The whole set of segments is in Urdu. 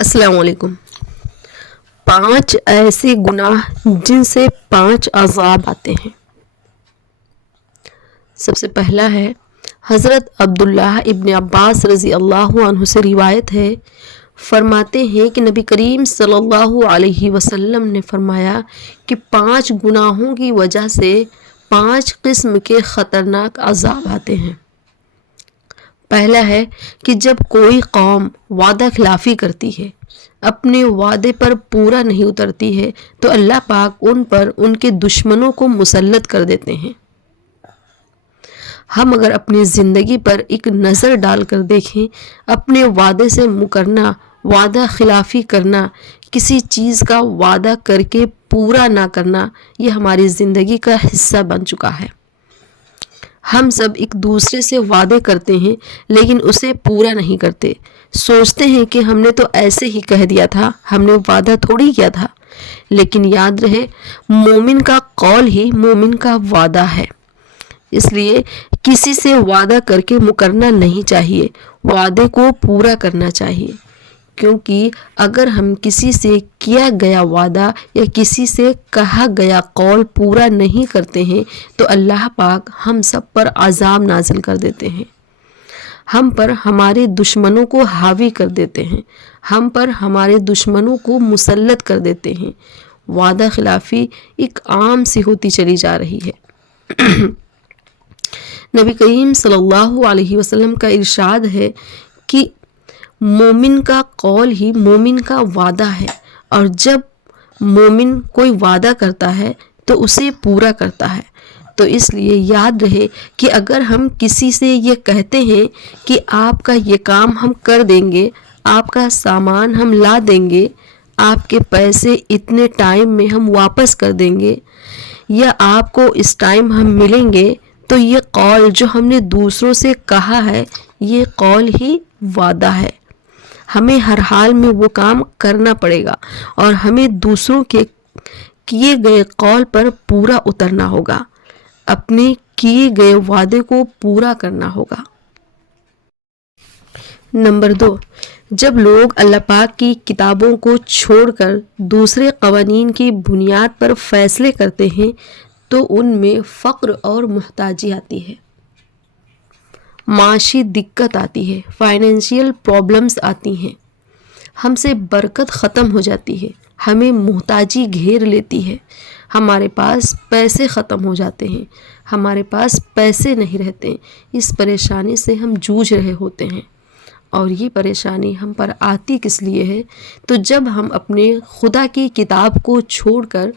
السلام علیکم۔ 5 ایسے گناہ جن سے 5 عذاب آتے ہیں۔ سب سے پہلا ہے حضرت عبداللہ ابن عباس رضی اللہ عنہ سے روایت ہے، فرماتے ہیں کہ نبی کریم صلی اللہ علیہ وسلم نے فرمایا کہ 5 گناہوں کی وجہ سے 5 قسم کے خطرناک عذاب آتے ہیں۔ پہلا ہے کہ جب کوئی قوم وعدہ خلافی کرتی ہے، اپنے وعدے پر پورا نہیں اترتی ہے، تو اللہ پاک ان پر ان کے دشمنوں کو مسلط کر دیتے ہیں۔ ہم اگر اپنی زندگی پر ایک نظر ڈال کر دیکھیں، اپنے وعدے سے مکرنا، وعدہ خلافی کرنا، کسی چیز کا وعدہ کر کے پورا نہ کرنا، یہ ہماری زندگی کا حصہ بن چکا ہے۔ ہم سب ایک دوسرے سے وعدے کرتے ہیں لیکن اسے پورا نہیں کرتے، سوچتے ہیں کہ ہم نے تو ایسے ہی کہہ دیا تھا، ہم نے وعدہ تھوڑی کیا تھا۔ لیکن یاد رہے، مومن کا قول ہی مومن کا وعدہ ہے۔ اس لیے کسی سے وعدہ کر کے مکرنا نہیں چاہیے، وعدے کو پورا کرنا چاہیے، کیونکہ اگر ہم کسی سے کیا گیا وعدہ یا کسی سے کہا گیا قول پورا نہیں کرتے ہیں تو اللہ پاک ہم سب پر عذاب نازل کر دیتے ہیں، ہم پر ہمارے دشمنوں کو حاوی کر دیتے ہیں، ہم پر ہمارے دشمنوں کو مسلط کر دیتے ہیں۔ وعدہ خلافی ایک عام سی ہوتی چلی جا رہی ہے۔ نبی کریم صلی اللہ علیہ وسلم کا ارشاد ہے کہ مومن کا قول ہی مومن کا وعدہ ہے، اور جب مومن کوئی وعدہ کرتا ہے تو اسے پورا کرتا ہے۔ تو اس لیے یاد رہے کہ اگر ہم کسی سے یہ کہتے ہیں کہ آپ کا یہ کام ہم کر دیں گے، آپ کا سامان ہم لا دیں گے، آپ کے پیسے اتنے ٹائم میں ہم واپس کر دیں گے، یا آپ کو اس ٹائم ہم ملیں گے، تو یہ قول جو ہم نے دوسروں سے کہا ہے، یہ قول ہی وعدہ ہے۔ ہمیں ہر حال میں وہ کام کرنا پڑے گا اور ہمیں دوسروں کے کیے گئے قول پر پورا اترنا ہوگا، اپنے کیے گئے وعدے کو پورا کرنا ہوگا۔ نمبر 2، جب لوگ اللہ پاک کی کتابوں کو چھوڑ کر دوسرے قوانین کی بنیاد پر فیصلے کرتے ہیں تو ان میں فقر اور محتاجی آتی ہے، معاشی دقت آتی ہے، فائنینشیل پرابلمز آتی ہیں، ہم سے برکت ختم ہو جاتی ہے، ہمیں محتاجی گھیر لیتی ہے، ہمارے پاس پیسے ختم ہو جاتے ہیں، ہمارے پاس پیسے نہیں رہتے، اس پریشانی سے ہم جوجھ رہے ہوتے ہیں۔ اور یہ پریشانی ہم پر آتی کس لیے ہے؟ تو جب ہم اپنے خدا کی کتاب کو چھوڑ کر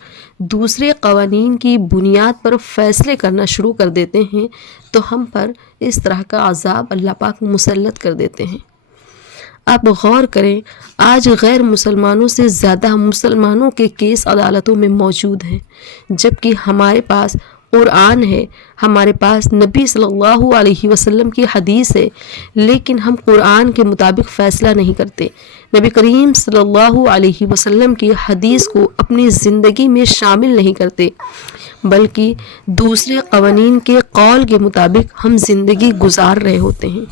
دوسرے قوانین کی بنیاد پر فیصلے کرنا شروع کر دیتے ہیں تو ہم پر اس طرح کا عذاب اللہ پاک مسلط کر دیتے ہیں۔ آپ غور کریں، آج غیر مسلمانوں سے زیادہ مسلمانوں کے کیس عدالتوں میں موجود ہیں، جبکہ ہمارے پاس قرآن ہے، ہمارے پاس نبی صلی اللہ علیہ وسلم کی حدیث ہے، لیکن ہم قرآن کے مطابق فیصلہ نہیں کرتے، نبی کریم صلی اللہ علیہ وسلم کی حدیث کو اپنی زندگی میں شامل نہیں کرتے، بلکہ دوسرے قوانین کے قول کے مطابق ہم زندگی گزار رہے ہوتے ہیں۔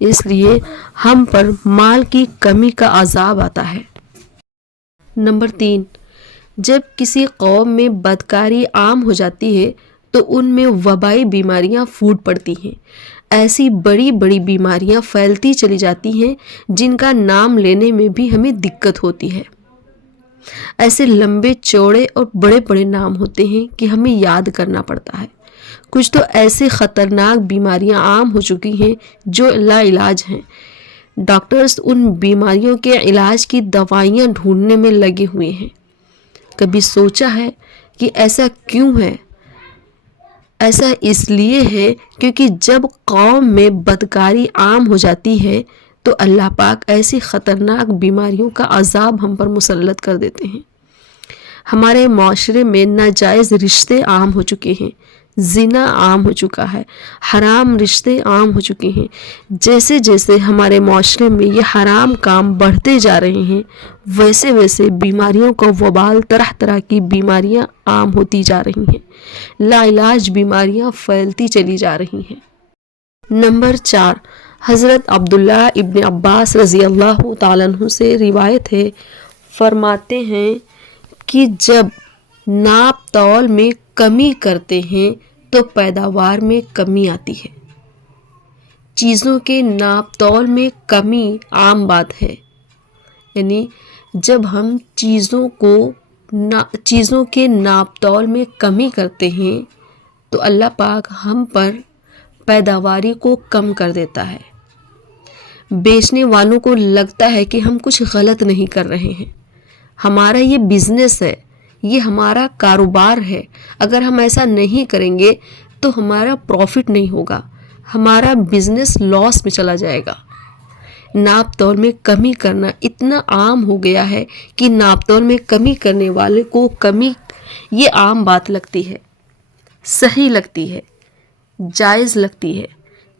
اس لیے ہم پر مال کی کمی کا عذاب آتا ہے۔ نمبر 3، جب کسی قوم میں بدکاری عام ہو جاتی ہے تو ان میں وبائی بیماریاں پھوٹ پڑتی ہیں، ایسی بڑی بڑی بیماریاں پھیلتی چلی جاتی ہیں جن کا نام لینے میں بھی ہمیں دقت ہوتی ہے۔ ایسے لمبے چوڑے اور بڑے بڑے نام ہوتے ہیں کہ ہمیں یاد کرنا پڑتا ہے۔ کچھ تو ایسے خطرناک بیماریاں عام ہو چکی ہیں جو لا علاج ہیں، ڈاکٹرز ان بیماریوں کے علاج کی دوائیاں ڈھونڈنے میں لگے ہوئے ہیں۔ کبھی سوچا ہے کہ ایسا کیوں ہے؟ ایسا اس لیے ہے کیونکہ جب قوم میں بدکاری عام ہو جاتی ہے تو اللہ پاک ایسی خطرناک بیماریوں کا عذاب ہم پر مسلط کر دیتے ہیں۔ ہمارے معاشرے میں ناجائز رشتے عام ہو چکے ہیں، زنا عام ہو چکا ہے، حرام رشتے عام ہو چکے ہیں۔ جیسے جیسے ہمارے معاشرے میں یہ حرام کام بڑھتے جا رہے ہیں، ویسے ویسے بیماریوں کا وبال، طرح طرح کی بیماریاں عام ہوتی جا رہی ہیں، لا علاج بیماریاں پھیلتی چلی جا رہی ہیں۔ نمبر 4، حضرت عبداللہ ابن عباس رضی اللہ تعالیٰ عنہ سے روایت ہے، فرماتے ہیں کہ جب ناپ تول میں کمی کرتے ہیں تو پیداوار میں کمی آتی ہے۔ چیزوں کے ناپ تول میں کمی عام بات ہے، یعنی جب ہم چیزوں کے ناپ تول میں کمی کرتے ہیں تو اللہ پاک ہم پر پیداواری کو کم کر دیتا ہے۔ بیچنے والوں کو لگتا ہے کہ ہم کچھ غلط نہیں کر رہے ہیں، ہمارا یہ بزنس ہے، یہ ہمارا کاروبار ہے، اگر ہم ایسا نہیں کریں گے تو ہمارا پروفٹ نہیں ہوگا، ہمارا بزنس لاس میں چلا جائے گا۔ ناپ تول میں کمی کرنا اتنا عام ہو گیا ہے کہ ناپ تول میں کمی کرنے والے کو کمی یہ عام بات لگتی ہے، صحیح لگتی ہے، جائز لگتی ہے۔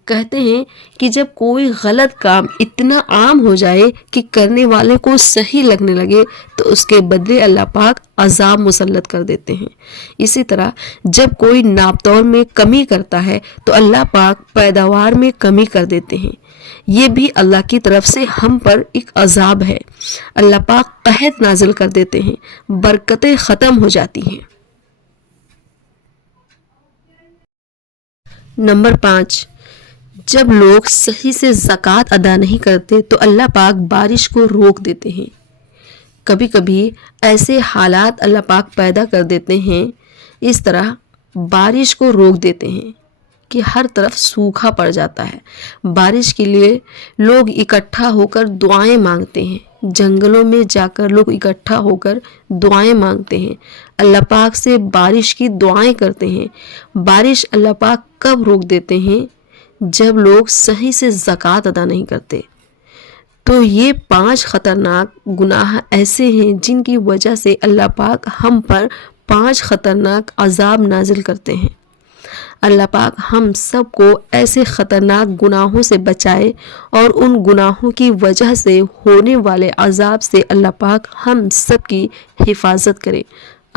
کہتے ہیں کہ جب کوئی غلط کام اتنا عام ہو جائے کہ کرنے والے کو صحیح لگنے لگے تو اس کے بدلے اللہ پاک عذاب مسلط کر دیتے ہیں۔ اسی طرح جب کوئی ناپ تول میں کمی کرتا ہے تو اللہ پاک پیداوار میں کمی کر دیتے ہیں۔ یہ بھی اللہ کی طرف سے ہم پر ایک عذاب ہے۔ اللہ پاک قحط نازل کر دیتے ہیں، برکتیں ختم ہو جاتی ہیں۔ نمبر 5، جب لوگ صحیح سے زکوٰۃ ادا نہیں کرتے تو اللہ پاک بارش کو روک دیتے ہیں۔ کبھی کبھی ایسے حالات اللہ پاک پیدا کر دیتے ہیں، اس طرح بارش کو روک دیتے ہیں کہ ہر طرف سوکھا پڑ جاتا ہے۔ بارش کے لیے لوگ اکٹھا ہو کر دعائیں مانگتے ہیں، جنگلوں میں جا کر لوگ اکٹھا ہو کر دعائیں مانگتے ہیں، اللہ پاک سے بارش کی دعائیں کرتے ہیں۔ بارش اللہ پاک کب روک دیتے ہیں؟ جب لوگ صحیح سے زکوٰۃ ادا نہیں کرتے۔ تو یہ 5 خطرناک گناہ ایسے ہیں جن کی وجہ سے اللہ پاک ہم پر 5 خطرناک عذاب نازل کرتے ہیں۔ اللہ پاک ہم سب کو ایسے خطرناک گناہوں سے بچائے اور ان گناہوں کی وجہ سے ہونے والے عذاب سے اللہ پاک ہم سب کی حفاظت کرے۔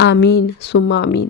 آمین ثم آمین۔